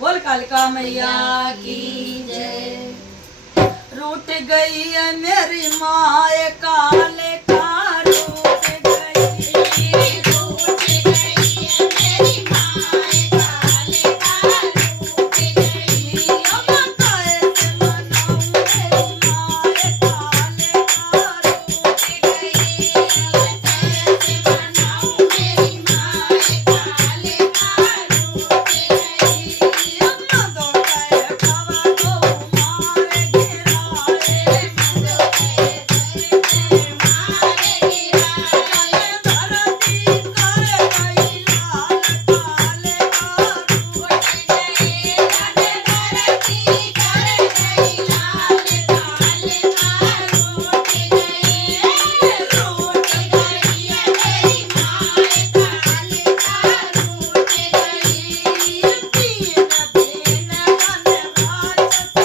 बोल कालिका मैया की जय। रूठ गई है मेरी माए काले का रूठ गई, रूठ गई है मेरी माए काले का रूठ गई। अब कैसे मनाऊं मेरी माए काले का रूठ गई, अब कैसे मनाऊं मेरी माए काले का रूठ गई। अम्मा दो कहे खावा दो मारे गिराए, मदो कहे धरते मारे गिराए। धरती करे गई लाल काले का रूठ गई, धरती करे गई लाल काले का रूठ गई। रूठ गई है मेरी माए काले का रूठ गई। दीन दीन लन राक्षस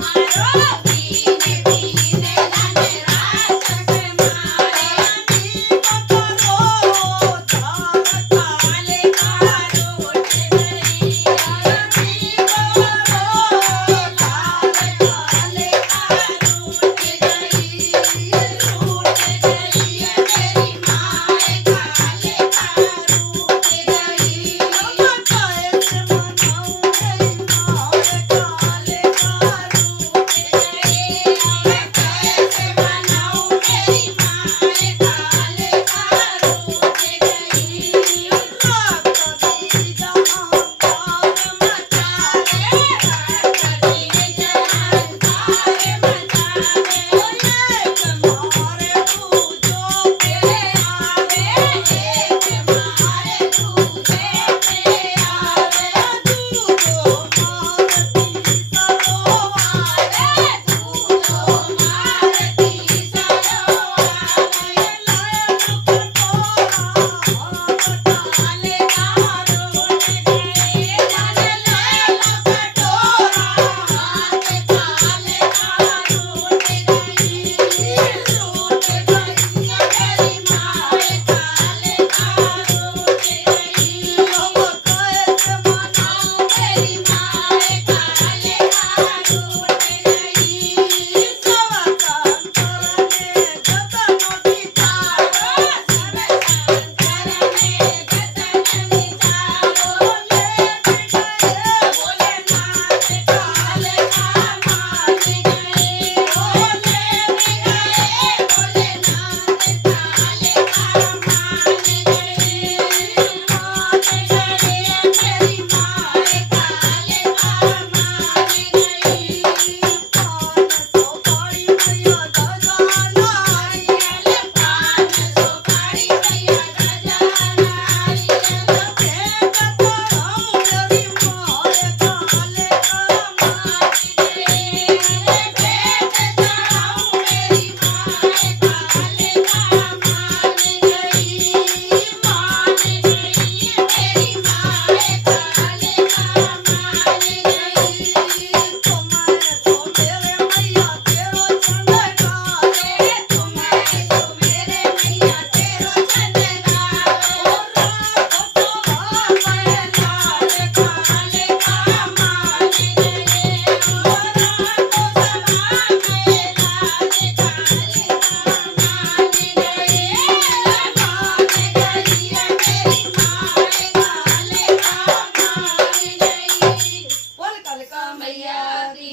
मारो, दीन दीन लन राक्षस मारे। दीप करो धार काले का रूठ गई, दीप करो लाल काले का रूठ गई। रूठ गई है मेरी माए काले का रूठ गई। अब कैसे मनाऊं मेरी माए काले का रूठ गई, अब कैसे मनाऊं मेरी माए काले का रूठ गई। रक्त बीज अहंकार मचावे, रक्त बीज अहंकार मचावे। एक मारे दूजों पे आवे, एक मारे दूजे पे आवे। दूजो मारती सरो आवे, दूजो मारती सरो आवे। लायक कटोरा हाथ काले का रूठ गई, मन लायक कटोरा हाथ काले का रूठ गई। रूठ गई है मेरी माए काले का रूठ गई। अब कैसे मनाऊं मेरी माए काले का रूठ गई। सब संकर ने जतन विचारो, सब संकर ने जतन विचारो। लेट गए भोलेनाथ काले का मान गए, ओ लेट गए भोलेनाथ काले का मान गए। मान गए मेरी माए काले का मान गई। पान सुपारी मैया ध्वजा नारियल, पान सुपारी मैया ध्वजा नारियल। भेंट चढ़ाऊं मेरी माए काले का मान गई, भेंट चढ़ाऊं मेरी माए काले का मान गई। मान गई मेरी माए काले का मान गई। तुम्हें तो मेरे मैया तेरो चंद गावे, तुम्हें तो मेरे मैया तेरो चंद गावे। ओ रात सभा में लाल काले का मान गए, ओ रात सभा में लाल काले का मान गए। मान गई है मेरी माए काले का मान गई। बोल कालिका मैया की